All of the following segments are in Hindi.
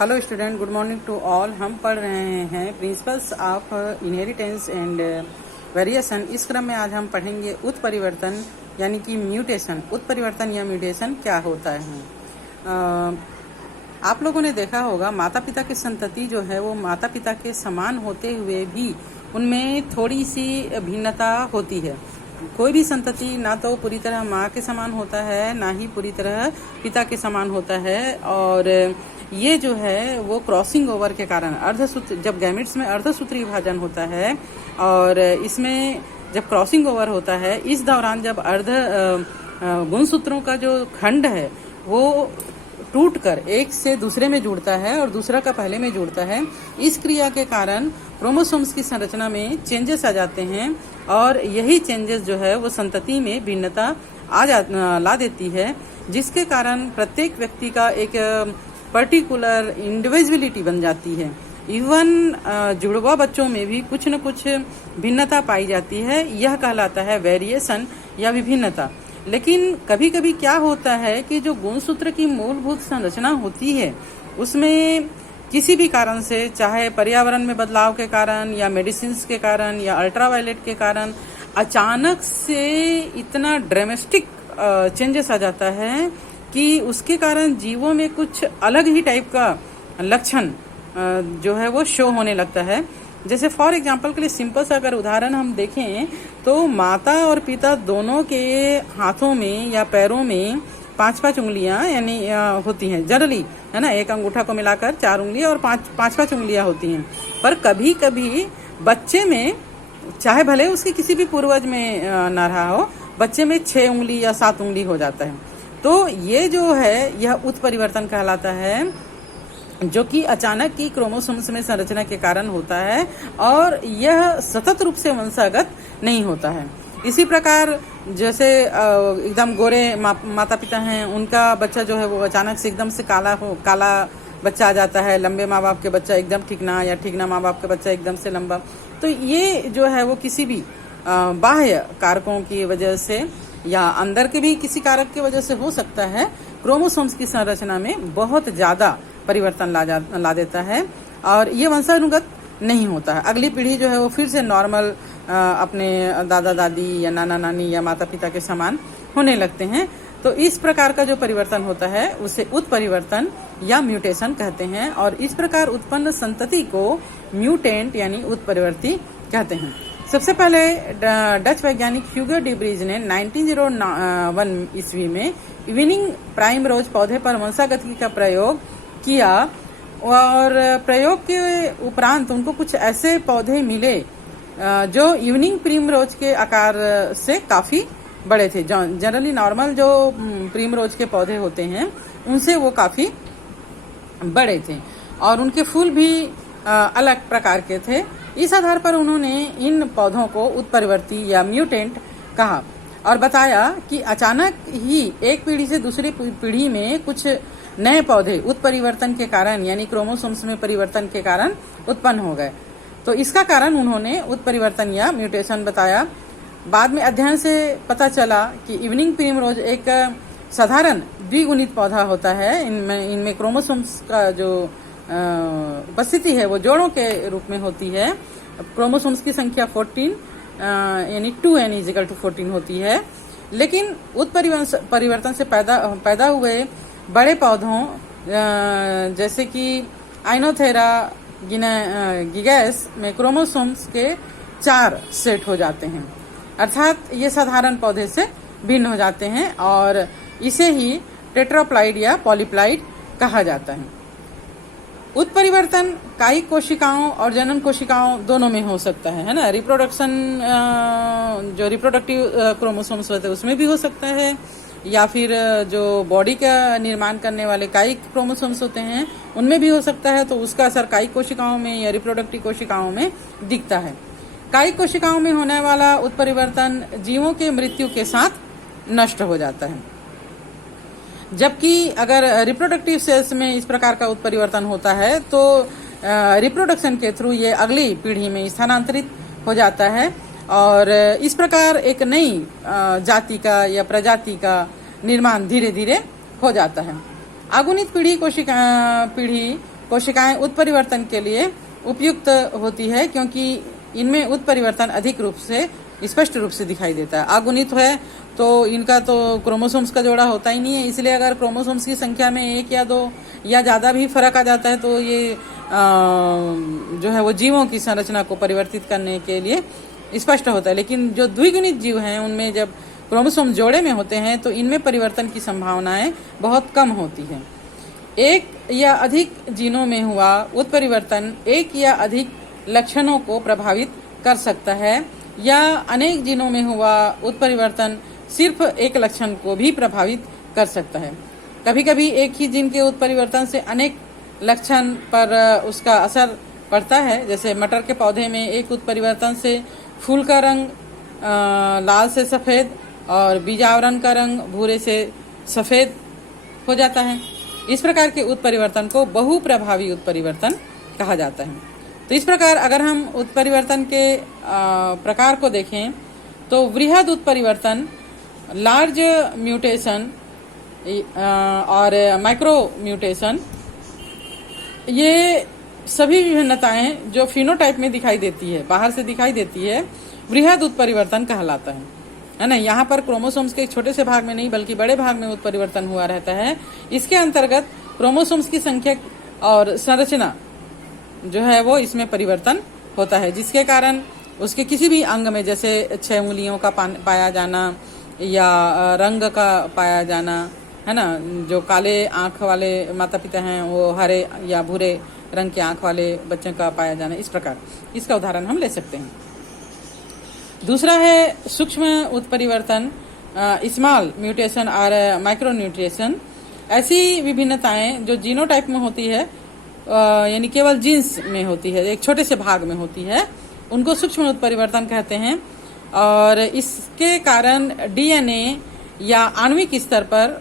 Hello student, good morning to all. हम पढ़ रहे हैं principles of inheritance and variation. इस क्रम में आज हम पढ़ेंगे उत्परिवर्तन यानी कि म्यूटेशन। उत्परिवर्तन या म्यूटेशन क्या होता है। आप लोगों ने देखा होगा माता पिता की संतति जो है वो माता पिता के समान होते हुए भी उनमें थोड़ी सी भिन्नता होती है। कोई भी संतति ना तो पूरी तरह माँ के समान होता है, ना ही पूरी तरह पिता के समान होता है। और ये जो है वो क्रॉसिंग ओवर के कारण अर्धसूत्र, जब गैमेट्स में अर्धसूत्री विभाजन होता है और इसमें जब क्रॉसिंग ओवर होता है, इस दौरान जब गुणसूत्रों का जो खंड है वो टूटकर एक से दूसरे में जुड़ता है और दूसरा का पहले में जुड़ता है। इस क्रिया के कारण क्रोमोसोम्स की संरचना में चेंजेस आ जाते हैं और यही चेंजेस जो है वो संतति में भिन्नता ला देती है, जिसके कारण प्रत्येक व्यक्ति का एक पर्टिकुलर इंडिविजुअलिटी बन जाती है। इवन जुड़वा बच्चों में भी कुछ न कुछ भिन्नता पाई जाती है। यह कहलाता है वेरिएशन या विभिन्नता। लेकिन कभी कभी क्या होता है कि जो गुणसूत्र की मूलभूत संरचना होती है उसमें किसी भी कारण से, चाहे पर्यावरण में बदलाव के कारण या मेडिसिन के कारण या अल्ट्रावायलेट के कारण, अचानक से इतना ड्रामेस्टिक चेंजेस आ जाता है कि उसके कारण जीवों में कुछ अलग ही टाइप का लक्षण जो है वो शो होने लगता है। जैसे फॉर एग्जांपल के लिए सिंपल सा अगर उदाहरण हम देखें तो माता और पिता दोनों के हाथों में या पैरों में 5-5 उंगलियां यानी होती हैं जनरली, है ना। एक अंगूठा को मिलाकर 4 उंगलियां और 5-5 उंगलियां होती हैं। पर कभी कभी बच्चे में, चाहे भले उसके किसी भी पूर्वज में ना रहा हो, बच्चे में 6 उंगली या 7 उंगली हो जाता है। तो ये जो है यह उत्परिवर्तन कहलाता है, जो कि अचानक की क्रोमोसोम्स में संरचना के कारण होता है और यह सतत रूप से वंशागत नहीं होता है। इसी प्रकार जैसे एकदम गोरे माता पिता हैं, उनका बच्चा जो है वो अचानक से एकदम से काला बच्चा आ जाता है। लंबे माँ बाप के बच्चा एकदम ठिकना, या ठिकना माँ बाप के बच्चा एकदम से लंबा। तो ये जो है वो किसी भी बाह्य कारकों की वजह से या अंदर के भी किसी कारक की वजह से हो सकता है। क्रोमोसोम्स की संरचना में बहुत ज्यादा परिवर्तन ला देता है और ये वंशानुगत नहीं होता है। अगली पीढ़ी जो है वो फिर से नॉर्मल अपने दादा दादी या नाना नानी या माता पिता के समान होने लगते हैं। तो इस प्रकार का जो परिवर्तन होता है उसे उत्परिवर्तन या म्यूटेशन कहते हैं और इस प्रकार उत्पन्न संतति को म्यूटेंट यानी उत्परिवर्ती कहते हैं। सबसे पहले डच वैज्ञानिक ह्यूगो डी ब्रीज ने 1901 ईस्वी में इवनिंग प्राइम रोज पौधे पर वंशागति का प्रयोग किया और प्रयोग के उपरांत उनको कुछ ऐसे पौधे मिले जो इवनिंग प्रीम रोज के आकार से काफी बड़े थे। जनरली नॉर्मल जो प्रीम रोज के पौधे होते हैं उनसे वो काफी बड़े थे और उनके फूल भी अलग प्रकार के थे। इस आधार पर उन्होंने इन पौधों को उत्परिवर्ती या म्यूटेंट कहा और बताया कि अचानक ही एक पीढ़ी से दूसरी पीढ़ी में कुछ नए पौधे उत्परिवर्तन के कारण यानी क्रोमोसोम्स में परिवर्तन के कारण उत्पन्न हो गए। तो इसका कारण उन्होंने उत्परिवर्तन या म्यूटेशन बताया। बाद में अध्ययन से पता चला कि इवनिंग प्रिमरोज एक साधारण द्विगुणित पौधा होता है। इनमें क्रोमोसोम्स का जो उपस्थिति है वो जोड़ों के रूप में होती है। क्रोमोसोम्स की संख्या 14 यानी 2n=14 होती है। लेकिन उत्परिवर्तन से पैदा हुए बड़े पौधों जैसे कि आइनोथेरा गिगैस में क्रोमोसोम्स के 4 सेट हो जाते हैं, अर्थात ये साधारण पौधे से भिन्न हो जाते हैं और इसे ही टेट्राप्लाइड या पॉलीप्लाइड कहा जाता है। उत्परिवर्तन कायिक कोशिकाओं और जनन कोशिकाओं दोनों में हो सकता है ना। रिप्रोडक्शन जो रिप्रोडक्टिव क्रोमोसोम्स होते हैं उसमें भी हो सकता है, या फिर जो बॉडी का निर्माण करने वाले कायिक क्रोमोसोम्स होते हैं उनमें भी हो सकता है। तो उसका असर कायिक कोशिकाओं में या रिप्रोडक्टिव कोशिकाओं में दिखता है। कायिक कोशिकाओं में होने वाला उत्परिवर्तन जीवों के मृत्यु के साथ नष्ट हो जाता है, जबकि अगर रिप्रोडक्टिव सेल्स में इस प्रकार का उत्परिवर्तन होता है तो रिप्रोडक्शन के थ्रू ये अगली पीढ़ी में स्थानांतरित हो जाता है और इस प्रकार एक नई जाति का या प्रजाति का निर्माण धीरे धीरे हो जाता है। आगुनित पीढ़ी कोशिकाएं उत्परिवर्तन के लिए उपयुक्त होती है, क्योंकि इनमें उत्परिवर्तन अधिक रूप से स्पष्ट रूप से दिखाई देता है। अगुणित है तो इनका तो क्रोमोसोम्स का जोड़ा होता ही नहीं है, इसलिए अगर क्रोमोसोम्स की संख्या में 1 या 2 या ज़्यादा भी फर्क आ जाता है तो ये जो है वो जीवों की संरचना को परिवर्तित करने के लिए स्पष्ट होता है। लेकिन जो द्विगुणित जीव हैं उनमें जब क्रोमोसोम जोड़े में होते हैं तो इनमें परिवर्तन की संभावनाएं बहुत कम होती हैं। एक या अधिक जीनों में हुआ उत्परिवर्तन एक या अधिक लक्षणों को प्रभावित कर सकता है, या अनेक जीनों में हुआ उत्परिवर्तन सिर्फ एक लक्षण को भी प्रभावित कर सकता है। कभी कभी एक ही जीन के उत्परिवर्तन से अनेक लक्षण पर उसका असर पड़ता है। जैसे मटर के पौधे में एक उत्परिवर्तन से फूल का रंग लाल से सफ़ेद और बीजावरण का रंग भूरे से सफ़ेद हो जाता है। इस प्रकार के उत्परिवर्तन को बहुप्रभावी उत्परिवर्तन कहा जाता है। तो इस प्रकार अगर हम उत्परिवर्तन के प्रकार को देखें तो वृहद उत्परिवर्तन, लार्ज म्यूटेशन और माइक्रो म्यूटेशन, ये सभी विभिन्नताएं जो फिनोटाइप में दिखाई देती है, बाहर से दिखाई देती है, वृहद उत्परिवर्तन कहलाता है ना। यहाँ पर क्रोमोसोम्स के एक छोटे से भाग में नहीं बल्कि बड़े भाग में उत्परिवर्तन हुआ रहता है। इसके अंतर्गत क्रोमोसोम्स की संख्या और संरचना जो है वो इसमें परिवर्तन होता है, जिसके कारण उसके किसी भी अंग में, जैसे 6 उंगलियों का पाया जाना या रंग का पाया जाना, है ना, जो काले आंख वाले माता पिता हैं वो हरे या भूरे रंग के आंख वाले बच्चों का पाया जाना, इस प्रकार इसका उदाहरण हम ले सकते हैं। दूसरा है सूक्ष्म उत्परिवर्तन, स्मॉल म्यूटेशन और माइक्रो म्यूटेशन। ऐसी विभिन्नताएं जो जीनोटाइप में होती है, यानी केवल जीन्स में होती है, एक छोटे से भाग में होती है, उनको सूक्ष्म उत्परिवर्तन कहते हैं। और इसके कारण डीएनए या आणविक स्तर पर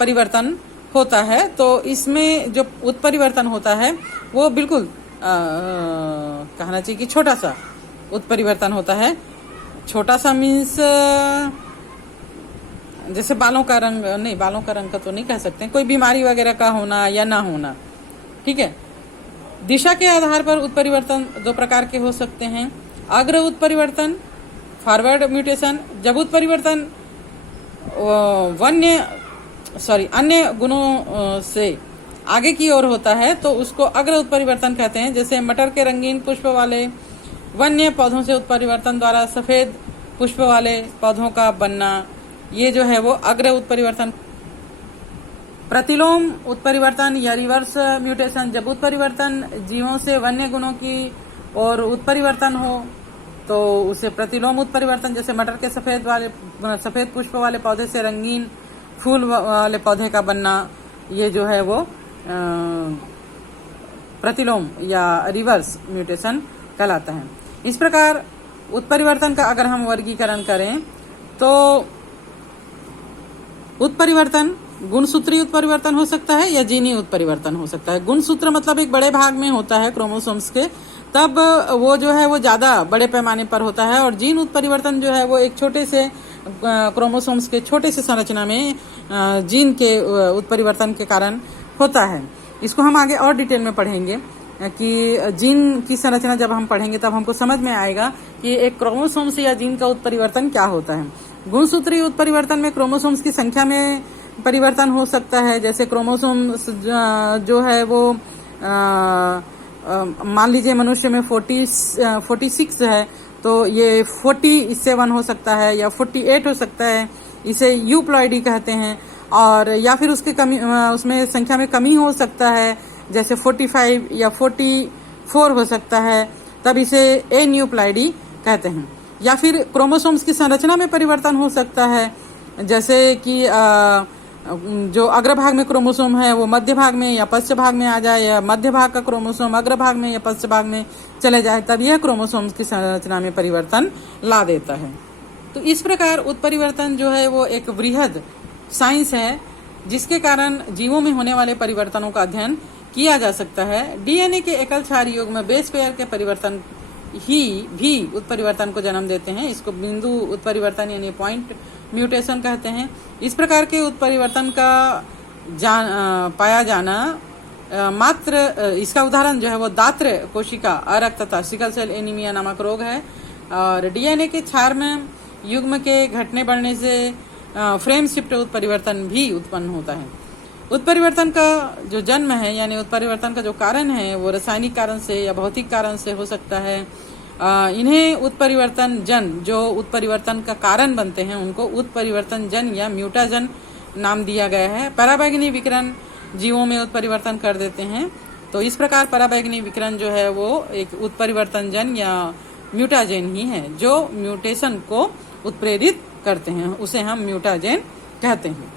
परिवर्तन होता है। तो इसमें जो उत्परिवर्तन होता है वो बिल्कुल कहना चाहिए कि छोटा सा उत्परिवर्तन होता है। छोटा सा मीन्स जैसे बालों का रंग, नहीं बालों का रंग का तो नहीं कह सकते, कोई बीमारी वगैरह का होना या ना होना, ठीक है। दिशा के आधार पर उत्परिवर्तन 2 प्रकार के हो सकते हैं। अग्र उत्परिवर्तन, फॉरवर्ड म्यूटेशन। जब उत्परिवर्तन अन्य गुणों से आगे की ओर होता है तो उसको अग्र उत्परिवर्तन कहते हैं। जैसे मटर के रंगीन पुष्प वाले वन्य पौधों से उत्परिवर्तन द्वारा सफेद पुष्प वाले पौधों का बनना, ये जो है वो अग्र उत्परिवर्तन। प्रतिलोम उत्परिवर्तन या रिवर्स म्यूटेशन, जब उत्परिवर्तन जीवों से वन्य गुणों की और उत्परिवर्तन हो तो उसे प्रतिलोम उत्परिवर्तन। जैसे मटर के सफेद पुष्प वाले पौधे से रंगीन फूल वाले पौधे का बनना, ये जो है वो प्रतिलोम या रिवर्स म्यूटेशन कहलाता है। इस प्रकार उत्परिवर्तन का अगर हम वर्गीकरण करें तो उत्परिवर्तन गुणसूत्री उत्परिवर्तन हो सकता है या जीनी उत्परिवर्तन हो सकता है। गुणसूत्र मतलब एक बड़े भाग में होता है क्रोमोसोम्स के, तब वो जो है वो ज्यादा बड़े पैमाने पर होता है। और जीन उत्परिवर्तन जो है वो एक छोटे से क्रोमोसोम्स के छोटे से संरचना में जीन के उत्परिवर्तन के कारण होता है। इसको हम आगे और डिटेल में पढ़ेंगे कि जीन की संरचना जब हम पढ़ेंगे तब हमको समझ में आएगा कि एक क्रोमोसोम्स या जीन का उत्परिवर्तन क्या होता है। गुणसूत्री उत्परिवर्तन में क्रोमोसोम्स की संख्या में परिवर्तन हो सकता है। जैसे क्रोमोसोम्स जो है वो मान लीजिए मनुष्य में 46 है तो ये 47 हो सकता है या 48 हो सकता है, इसे यूप्लॉइडी कहते हैं। और या फिर उसके उसमें संख्या में कमी हो सकता है, जैसे 45 या 44 हो सकता है, तब इसे एन्यूप्लॉइडी कहते हैं। या फिर क्रोमोसोम्स की संरचना में परिवर्तन हो सकता है, जैसे कि जो अग्रभाग में क्रोमोसोम है वो मध्य भाग में या पश्च भाग में आ जाए, या मध्य भाग का क्रोमोसोम अग्रभाग में या पश्च भाग में चले जाए, तब यह क्रोमोसोम्स की संरचना में परिवर्तन ला देता है। तो इस प्रकार उत्परिवर्तन जो है वो एक वृहद साइंस है जिसके कारण जीवों में होने वाले परिवर्तनों का अध्ययन किया जा सकता है। डीएनए के एकल क्षार युग्म में बेस पेयर के परिवर्तन ही भी उत्परिवर्तन को जन्म देते हैं। इसको बिंदु उत्परिवर्तन यानी पॉइंट म्यूटेशन कहते हैं। इस प्रकार के उत्परिवर्तन का पाया जाना इसका उदाहरण जो है वो दात्र कोशिका अरक्तता सिकल सेल एनीमिया नामक रोग है। और डीएनए के क्षार में युग्म के घटने बढ़ने से फ्रेम शिफ्ट उत्परिवर्तन भी उत्पन्न होता है। उत्परिवर्तन का जो जन्म है यानी उत्परिवर्तन का जो कारण है वो रासायनिक कारण से या भौतिक कारण से हो सकता है। इन्हें उत्परिवर्तन जन जो उत्परिवर्तन का कारण बनते हैं उनको उत्परिवर्तन जन या म्यूटाजन नाम दिया गया है। पराबैंगनी विकिरण जीवों में उत्परिवर्तन कर देते हैं। तो इस प्रकार पराबैंगनी विकिरण जो है वो एक उत्परिवर्तन जन या म्यूटाजेन ही है जो म्यूटेशन को उत्प्रेरित करते हैं, उसे हम म्यूटाजेन कहते हैं।